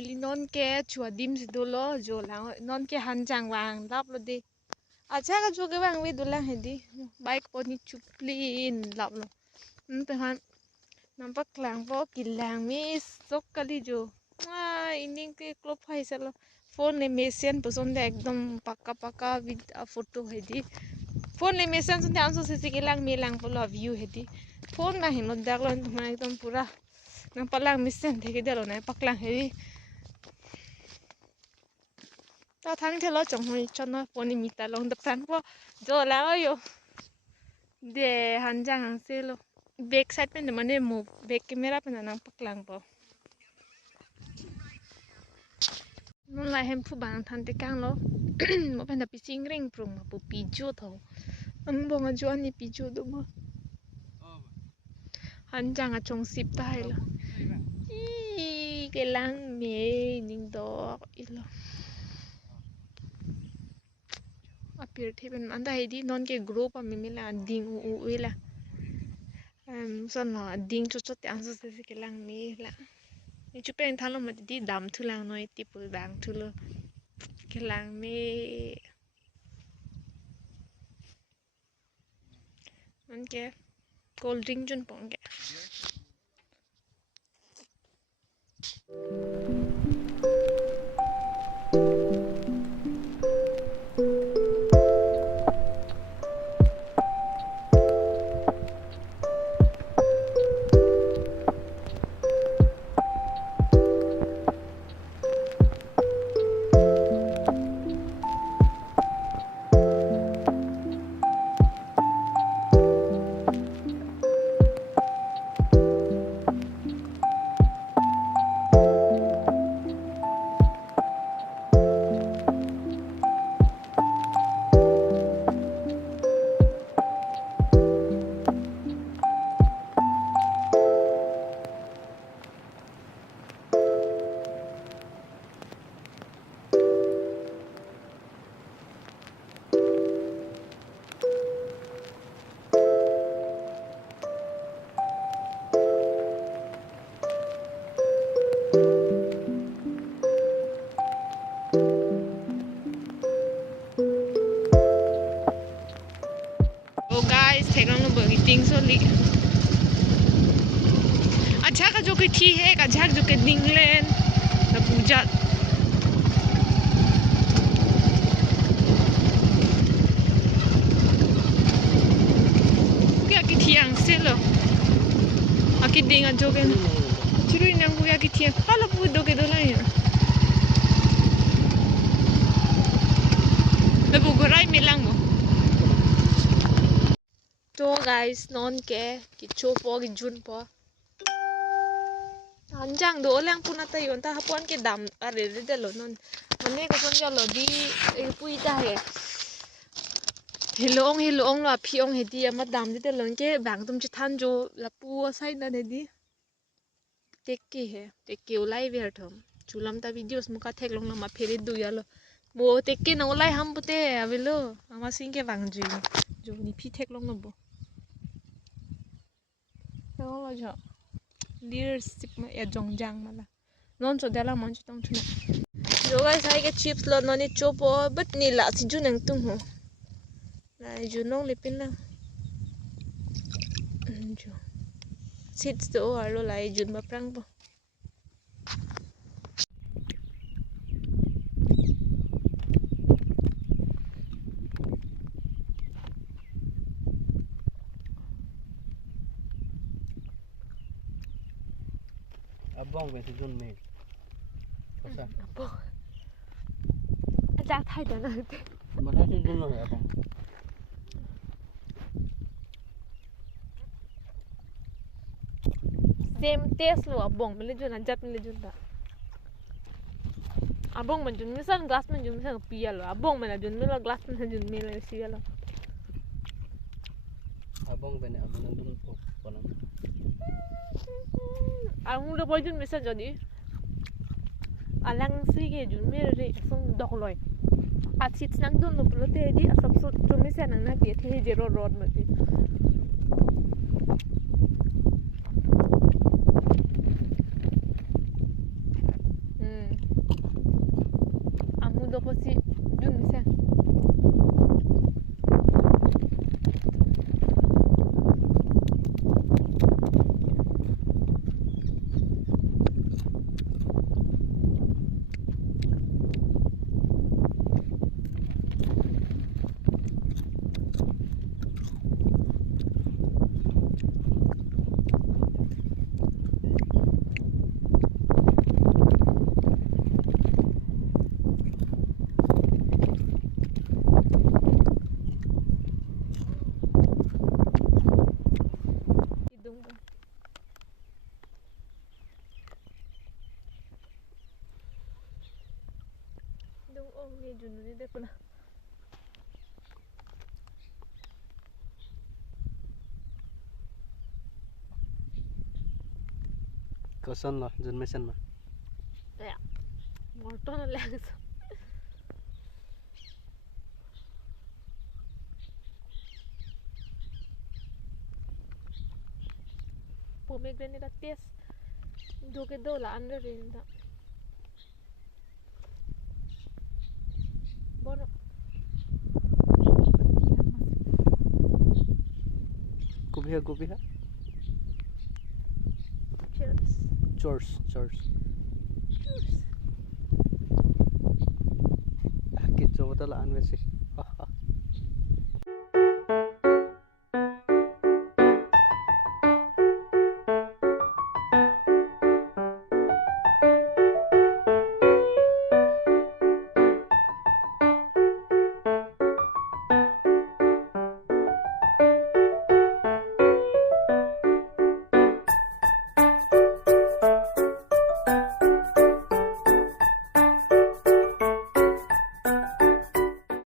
finally non ke chua dim si do lo jo lang non ke Hanjang wang lap lo di acha ka jo ke wang we do lang hedi bike po ni chuplin lap lo pe han nampak lang po kilang mi sok kali jo ini ke klop hai salo phone le mesian poson de ekdom pakka pakka with a photo hedi phone le mesian sun anso se kilang mi lang po lo view hedi phone na hin lo dak lo ekdom pura nang palang mesian theke de lo na paklang hedi ta thang thelo chong hoi chona phone mi ta long dak tan po jo la yo de Hanjang ang selo back side pen de mane mo back camera pen nang paklang po non lại hem phu bang than te kang lo mo pen da pi sing ring prung ma pu pi ju tho am bong a ju ani pi ju do mo Hanjang a chong sip ta hai lo cái lang me ning do ilo appear the ben anda hai di non ke group a mi la ding u la son no ding cho cho te ang so se ke lang me la ni chu pen than lo ma di dam thu lang noi ti pu bang thu lo cái lang me non ke cold drink chun pong ke ting so li अच्छा का जो कि ठीक है का झक जो कि निंगलेन ना पूजा क्या कि थियांग से लो आकी दिंगा जो कि चिरुई नंग को क्या कि थियांग हाला पू दो के दो लाइन ना पू घराई मिलांग मो तो guys non ke kicho po gi jun po Hanjang do lang puna ta yon ta hapon ke dam are re de lo non mane ko son ja lo di pui ta he hilong lo phiong he di ama dam de lo ke bang tum chi than jo la pu sai na de di tek ke ulai ver thom chulam ta videos muka thek long ma pheri du ya lo mo tek ke no ulai ham pute avelo ama sing ke bang ji jo ni phi thek long no bo lo jo leadership ma ya jongjang mala non so dala mon chi tong thuna yo guys hai ke chips lo no ni chopo but ni la si ju nang tung ho la ju nong le pin la ju sits do alo la jun ma prang po abong be jun me kosa abong ja thai da na te mana si jun lo abong same taste lo abong mele jun anjat mele jun da abong man jun misan glass man jun misan pia lo abong man jun mele glass man jun mele sia lo abong be ne amang dun po kolam ang lo boy jun misan jadi alang si ke jun mele re song dok loy atsit nang dun lo pro te di asap so to misan nang na te the je road ma ti ये जुनूनी देखो ना Kosan lah, jun mesin mah. ya motor na lang sa pomegranate at tes doke do la andre rin da bono Kubiha kubiha. cheers Chores. cheers Akit coba telah anwesi.